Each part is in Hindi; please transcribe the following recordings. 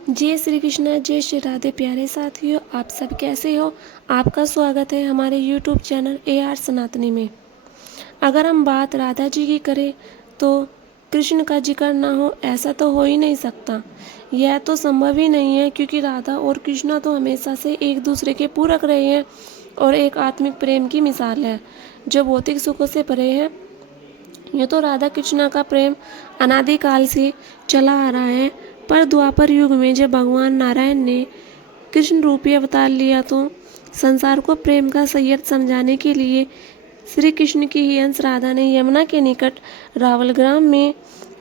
जय श्री कृष्णा, जय श्री राधे। प्यारे साथियों, आप सब कैसे हो? आपका स्वागत है हमारे यूट्यूब चैनल AR सनातनी में। अगर हम बात राधा जी की करें तो कृष्ण का जिक्र ना हो ऐसा तो हो ही नहीं सकता। यह तो संभव ही नहीं है, क्योंकि राधा और कृष्णा तो हमेशा से एक दूसरे के पूरक रहे हैं और एक आत्मिक प्रेम की मिसाल है जो भौतिक सुखों से परे है। ये तो राधा कृष्णा का प्रेम अनादिकाल से चला आ रहा है, पर द्वापर युग में जब भगवान नारायण ने कृष्ण रूपी अवतार लिया तो संसार को प्रेम का सही अर्थ समझाने के लिए श्री कृष्ण की ही अंश राधा ने यमुना के निकट रावल ग्राम में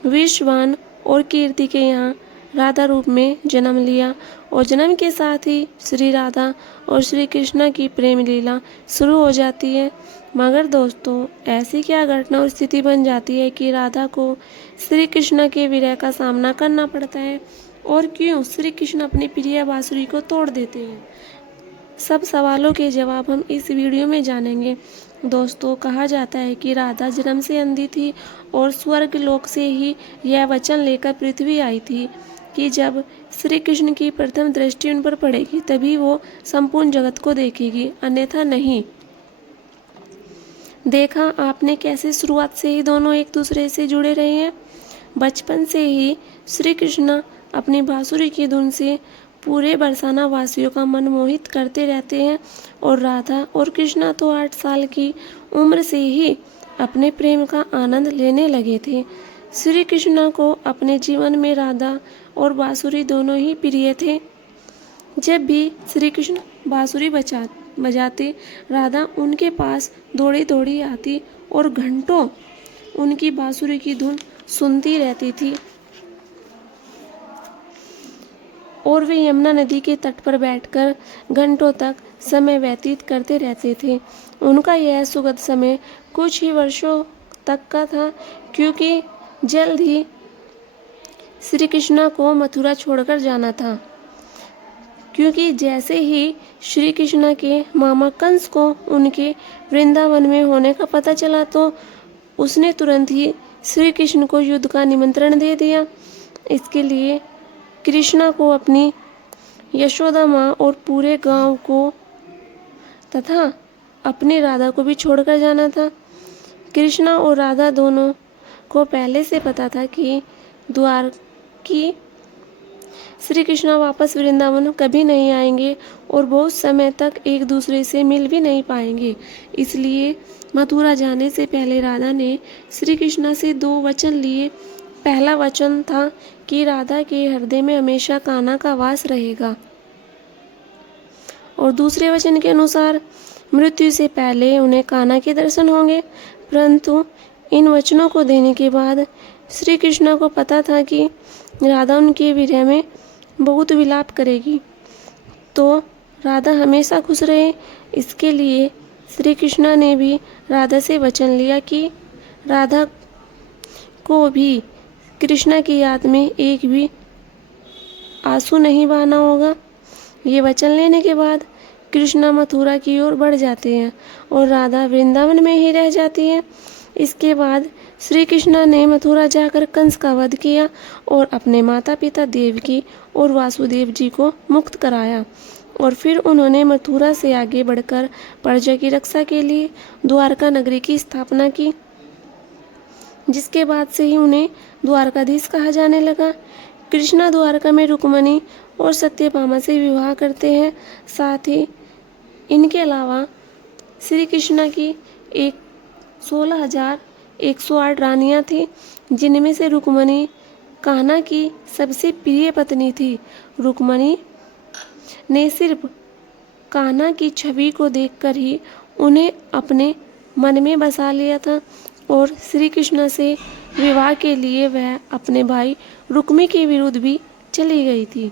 विश्वान और कीर्ति के यहाँ राधा रूप में जन्म लिया और जन्म के साथ ही श्री राधा और श्री कृष्ण की प्रेम लीला शुरू हो जाती है। मगर दोस्तों, ऐसी क्या घटना और स्थिति बन जाती है कि राधा को श्री कृष्ण के विरह का सामना करना पड़ता है, और क्यों श्री कृष्ण अपनी प्रिय बांसुरी को तोड़ देते हैं? सब सवालों के जवाब हम इस वीडियो में जानेंगे। दोस्तों, कहा जाता है कि राधा जन्म से अंधी थी और स्वर्ग लोक से ही यह वचन लेकर पृथ्वी आई थी कि जब श्री कृष्ण की प्रथम दृष्टि उन पर पड़ेगी तभी वो संपूर्ण जगत को देखेगी, अन्यथा नहीं। देखा आपने कैसे शुरुआत से ही दोनों एक दूसरे से जुड़े रहे हैं। बचपन से ही श्री कृष्ण अपनी बांसुरी की धुन से पूरे बरसाना वासियों का मन मोहित करते रहते हैं और राधा और कृष्णा तो 8 साल की उम्र से ही अपने प्रेम का आनंद लेने लगे थे। श्री कृष्णा को अपने जीवन में राधा और बांसुरी दोनों ही प्रिय थे। जब भी श्री कृष्ण बांसुरी बजाते, राधा उनके पास दौड़ी दौड़ी आती और घंटों उनकी बांसुरी की धुन सुनती रहती थी। और वे यमुना नदी के तट पर बैठकर घंटों तक समय व्यतीत करते रहते थे। उनका यह सुखद समय कुछ ही वर्षों तक का था, क्योंकि जल्द ही श्री कृष्णा को मथुरा छोड़कर जाना था। क्योंकि जैसे ही श्री कृष्ण के मामा कंस को उनके वृंदावन में होने का पता चला तो उसने तुरंत ही श्री कृष्ण को युद्ध का निमंत्रण दे दिया। इसके लिए कृष्णा को अपनी यशोदा माँ और पूरे गांव को तथा अपनी राधा को भी छोड़कर जाना था। कृष्णा और राधा दोनों को पहले से पता था कि द्वारकी श्री कृष्ण वापस वृंदावन कभी नहीं आएंगे और बहुत समय तक एक दूसरे से मिल भी नहीं पाएंगे। इसलिए मथुरा जाने से पहले राधा ने श्री कृष्ण से 2 वचन लिए। पहला वचन था कि राधा के हृदय में हमेशा कान्हा का वास रहेगा, और दूसरे वचन के अनुसार मृत्यु से पहले उन्हें कान्हा के दर्शन होंगे। परंतु इन वचनों को देने के बाद श्री कृष्ण को पता था कि राधा उनके विरह में बहुत विलाप करेगी, तो राधा हमेशा खुश रहे। इसके लिए श्री कृष्ण ने भी राधा से वचन लिया कि राधा को भी कृष्ण की याद में एक भी आंसू नहीं बहाना होगा। ये वचन लेने के बाद कृष्ण मथुरा की ओर बढ़ जाते हैं और राधा वृंदावन में ही रह जाती है। इसके बाद श्री कृष्ण ने मथुरा जाकर कंस का वध किया और अपने माता पिता देवकी और वासुदेव जी को मुक्त कराया, और फिर उन्होंने मथुरा से आगे बढ़कर प्रजा की रक्षा के लिए द्वारका नगरी की स्थापना की, जिसके बाद से ही उन्हें द्वारकाधीश कहा जाने लगा। कृष्णा द्वारका में रुक्मणी और सत्यभामा से विवाह करते हैं। साथ ही इनके अलावा श्री कृष्ण की 16,108 रानियां थी, जिनमें से रुक्मणी कान्हा की सबसे प्रिय पत्नी थी। रुक्मणी ने सिर्फ कान्हा की छवि को देखकर ही उन्हें अपने मन में बसा लिया था, और श्री कृष्ण से विवाह के लिए वह अपने भाई रुक्मी के विरुद्ध भी चली गई थी।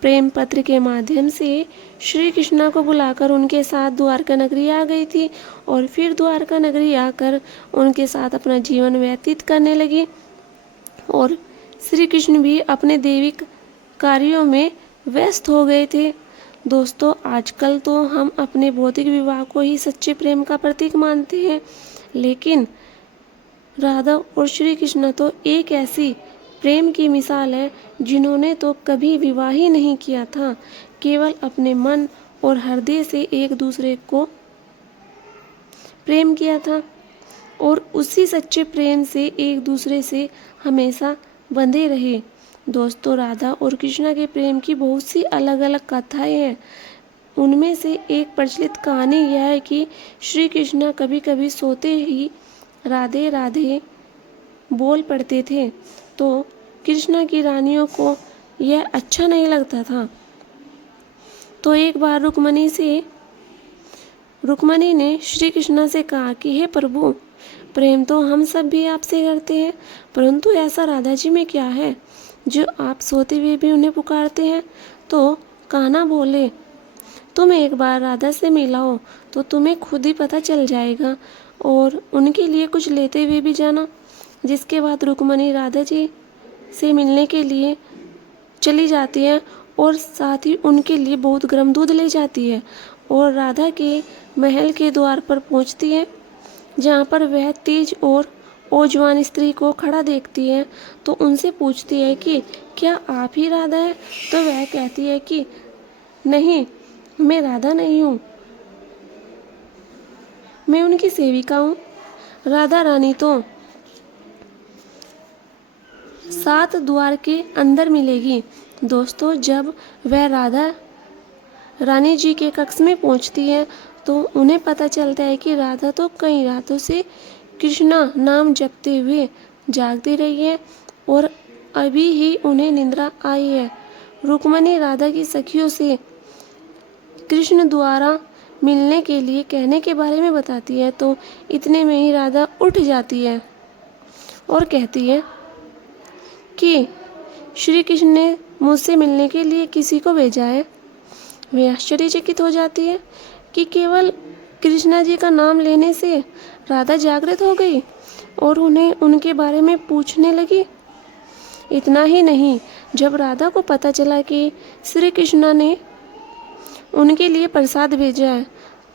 प्रेम पत्र के माध्यम से श्री कृष्णा को बुलाकर उनके साथ द्वारका नगरी आ गई थी, और फिर द्वारका नगरी आकर उनके साथ अपना जीवन व्यतीत करने लगी, और श्री कृष्ण भी अपने दैविक कार्यों में व्यस्त हो गए थे। दोस्तों, आजकल तो हम अपने भौतिक विवाह को ही सच्चे प्रेम का प्रतीक मानते हैं, लेकिन राधा और श्री कृष्ण तो एक ऐसी प्रेम की मिसाल है, जिन्होंने तो कभी विवाह ही नहीं किया था, केवल अपने मन और हृदय से एक दूसरे को प्रेम किया था और उसी सच्चे प्रेम से एक दूसरे से हमेशा बंधे रहे। दोस्तों, राधा और कृष्णा के प्रेम की बहुत सी अलग अलग कथाएं हैं। उनमें से एक प्रचलित कहानी यह है कि श्री कृष्णा कभी कभी सोते ही राधे राधे बोल पड़ते थे, तो कृष्णा की रानियों को यह अच्छा नहीं लगता था। तो एक बार रुक्मणी ने श्री कृष्णा से कहा कि हे प्रभु, प्रेम तो हम सब भी आपसे करते हैं, परंतु ऐसा राधा जी में क्या है जो आप सोते हुए भी उन्हें पुकारते हैं? तो कान्हा बोले, तुम एक बार राधा से मिलाओ तो तुम्हें खुद ही पता चल जाएगा, और उनके लिए कुछ लेते हुए भी जाना। जिसके बाद रुक्मणी राधा जी से मिलने के लिए चली जाती है और साथ ही उनके लिए बहुत गर्म दूध ले जाती है और राधा के महल के द्वार पर पहुंचती है, जहाँ पर वह तेज और ओजवान स्त्री को खड़ा देखती है तो उनसे पूछती है कि क्या आप ही राधा है? तो वह कहती है कि नहीं, मैं राधा नहीं हूँ, मैं उनकी सेविका हूँ। राधा रानी तो 7 द्वार के अंदर मिलेगी। दोस्तों, जब वह राधा रानी जी के कक्ष में पहुंचती है तो उन्हें पता चलता है कि राधा तो कई रातों से कृष्णा नाम जपते हुए जागती रही है और अभी ही उन्हें निद्रा आई है। रुक्मणी राधा की सखियों से कृष्ण द्वारा मिलने के लिए कहने के बारे में बताती है, तो इतने में ही राधा उठ जाती है और कहती है कि श्री कृष्ण ने मुझसे मिलने के लिए किसी को भेजा है। वे आश्चर्यचकित हो जाती है कि केवल कृष्णा जी का नाम लेने से राधा जागृत हो गई और उन्हें उनके बारे में पूछने लगी। इतना ही नहीं, जब राधा को पता चला कि श्री कृष्णा ने उनके लिए प्रसाद भेजा है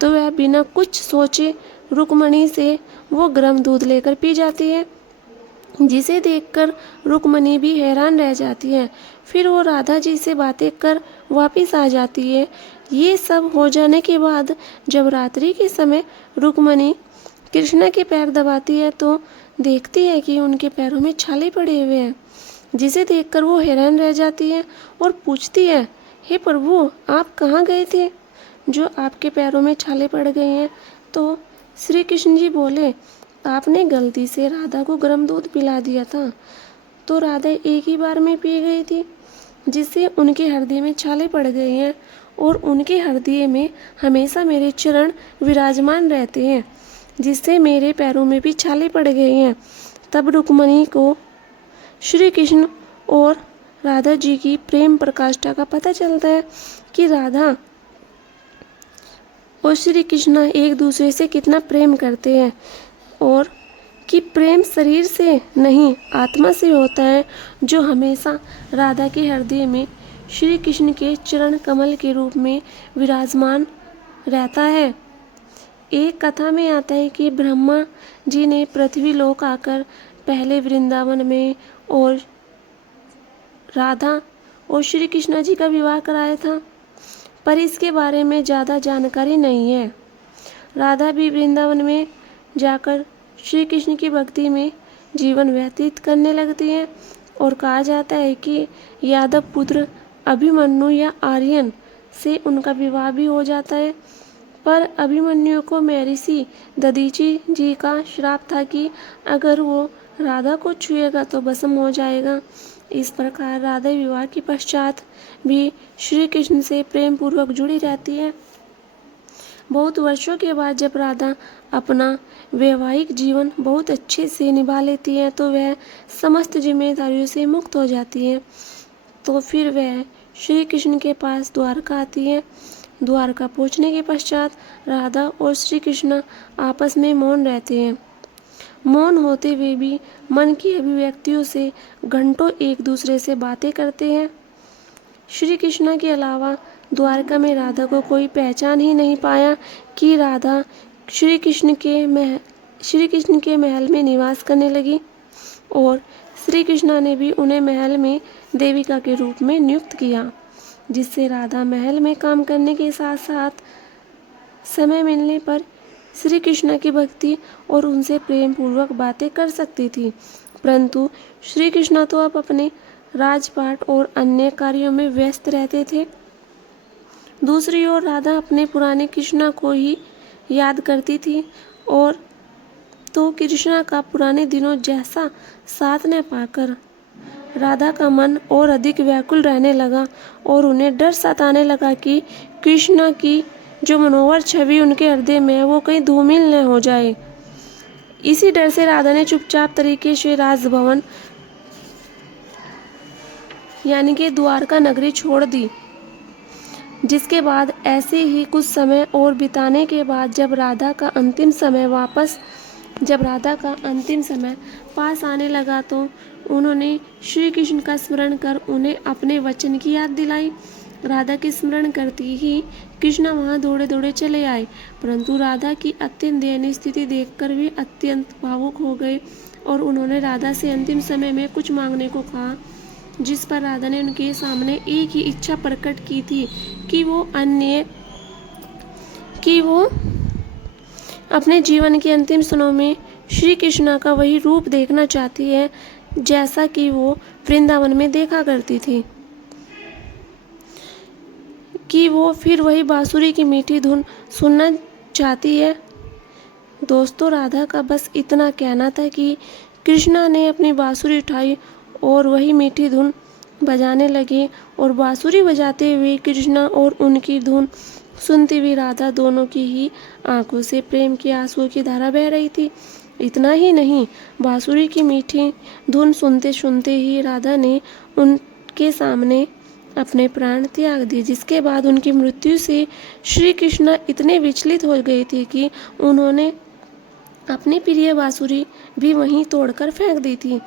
तो वह बिना कुछ सोचे रुक्मणी से वो गर्म दूध लेकर पी जाती है, जिसे देखकर रुक्मणी भी हैरान रह जाती है। फिर वो राधा जी से बातें कर वापस आ जाती है। ये सब हो जाने के बाद जब रात्रि के समय रुक्मणी कृष्णा के पैर दबाती है तो देखती है कि उनके पैरों में छाले पड़े हुए हैं, जिसे देखकर वो हैरान रह जाती है और पूछती है, हे प्रभु, आप कहाँ गए थे जो आपके पैरों में छाले पड़ गए हैं? तो श्री कृष्ण जी बोले, आपने गलती से राधा को गर्म दूध पिला दिया था, तो राधा एक ही बार में पी गई थी, जिससे उनके हृदय में छाले पड़ गए हैं और उनके हृदय में हमेशा मेरे चरण विराजमान रहते हैं, जिससे मेरे पैरों में भी छाले पड़ गए हैं। तब रुक्मणी को श्री कृष्ण और राधा जी की प्रेम प्रकाष्ठा का पता चलता है कि राधा और श्री कृष्ण एक दूसरे से कितना प्रेम करते हैं और कि प्रेम शरीर से नहीं आत्मा से होता है, जो हमेशा राधा के हृदय में श्री कृष्ण के चरण कमल के रूप में विराजमान रहता है। एक कथा में आता है कि ब्रह्मा जी ने पृथ्वी लोक आकर पहले वृंदावन में और राधा और श्री कृष्ण जी का विवाह कराया था, पर इसके बारे में ज़्यादा जानकारी नहीं है। राधा भी वृंदावन में जाकर श्री कृष्ण की भक्ति में जीवन व्यतीत करने लगती हैं और कहा जाता है कि यादव पुत्र अभिमन्यु या आर्यन से उनका विवाह भी हो जाता है, पर अभिमन्यु को महर्षि दधीची जी का श्राप था कि अगर वो राधा को छुएगा तो भस्म हो जाएगा। इस प्रकार राधा विवाह के पश्चात भी श्री कृष्ण से प्रेम पूर्वक जुड़ी रहती है। बहुत वर्षों के बाद जब राधा अपना वैवाहिक जीवन बहुत अच्छे से निभा लेती है तो वह समस्त जिम्मेदारियों से मुक्त हो जाती है। तो फिर वह श्री कृष्ण के पास द्वारका आती है। द्वारका पहुंचने के पश्चात राधा और श्री कृष्ण आपस में मौन रहते हैं। मौन होते हुए भी मन की अभिव्यक्तियों से घंटों एक दूसरे से बातें करते हैं। श्री कृष्ण के अलावा द्वारका में राधा को कोई पहचान ही नहीं पाया कि राधा श्री कृष्ण के महल में निवास करने लगी और श्री कृष्णा ने भी उन्हें महल में देविका के रूप में नियुक्त किया, जिससे राधा महल में काम करने के साथ साथ समय मिलने पर श्री कृष्ण की भक्ति और उनसे प्रेम पूर्वक बातें कर सकती थी। परंतु श्री कृष्ण तो अब अपने राजपाट और अन्य कार्यों में व्यस्त रहते थे। दूसरी ओर राधा अपने पुराने कृष्णा को ही याद करती थी, और तो कृष्णा का पुराने दिनों जैसा साथ न पाकर राधा का मन और अधिक व्याकुल रहने लगा और उन्हें डर सताने लगा कि कृष्णा की जो मनोहर छवि उनके हृदय में है वो कहीं धूमिल न हो जाए। इसी डर से राधा ने चुपचाप तरीके से राजभवन यानी कि द्वारका नगरी छोड़ दी। जिसके बाद ऐसे ही कुछ समय और बिताने के बाद जब राधा का अंतिम समय पास आने लगा तो उन्होंने श्री कृष्ण का स्मरण कर उन्हें अपने वचन की याद दिलाई। राधा की स्मरण करती ही कृष्णा वहां दौड़े दौड़े चले आए, परंतु राधा की अत्यंत दयनीय स्थिति देखकर वे अत्यंत भावुक हो गए और उन्होंने राधा से अंतिम समय में कुछ मांगने को कहा, जिस पर राधा ने उनके सामने एक ही इच्छा प्रकट की थी कि वो अपने जीवन के अंतिम क्षणों में श्री कृष्णा का वही रूप देखना चाहती है जैसा कि वो वृंदावन में देखा करती थी, कि वो फिर वही बांसुरी की मीठी धुन सुनना चाहती है। दोस्तों, राधा का बस इतना कहना था कि कृष्णा ने अपनी बांसुरी उठाई और वही मीठी धुन बजाने लगे, और बांसुरी बजाते हुए कृष्णा और उनकी धुन सुनती हुई राधा दोनों की ही आंखों से प्रेम के आंसुओं की धारा बह रही थी। इतना ही नहीं, बांसुरी की मीठी धुन सुनते सुनते ही राधा ने उनके सामने अपने प्राण त्याग दिए, जिसके बाद उनकी मृत्यु से श्री कृष्ण इतने विचलित हो गए थे कि उन्होंने अपनी प्रिय बांसुरी भी वहीं तोड़कर फेंक दी थी।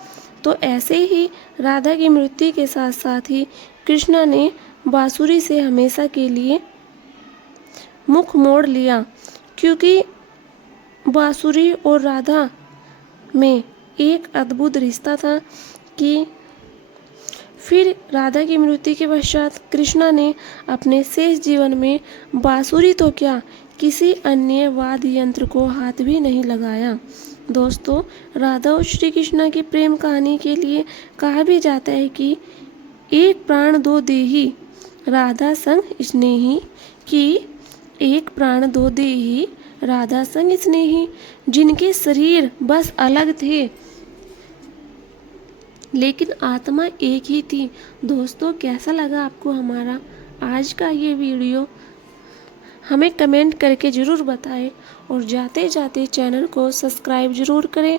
तो ऐसे ही राधा की मृत्यु के साथ साथ ही कृष्णा ने बांसुरी से हमेशा के लिए मुख मोड़ लिया, क्योंकि बांसुरी और राधा में एक अद्भुत रिश्ता था कि फिर राधा की मृत्यु के पश्चात कृष्णा ने अपने शेष जीवन में बांसुरी तो क्या किसी अन्य वाद्य यंत्र को हाथ भी नहीं लगाया। दोस्तों, राधा और श्री कृष्णा की प्रेम कहानी के लिए कहा भी जाता है कि एक प्राण दो देही राधा संग स्नेही, कि एक प्राण दो देही राधा संग स्नेही, जिनके शरीर बस अलग थे लेकिन आत्मा एक ही थी। दोस्तों, कैसा लगा आपको हमारा आज का ये वीडियो? हमें कमेंट करके ज़रूर बताएं, और जाते जाते चैनल को सब्सक्राइब ज़रूर करें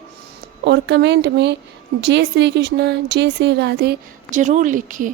और कमेंट में जय श्री कृष्णा जय श्री राधे ज़रूर लिखें।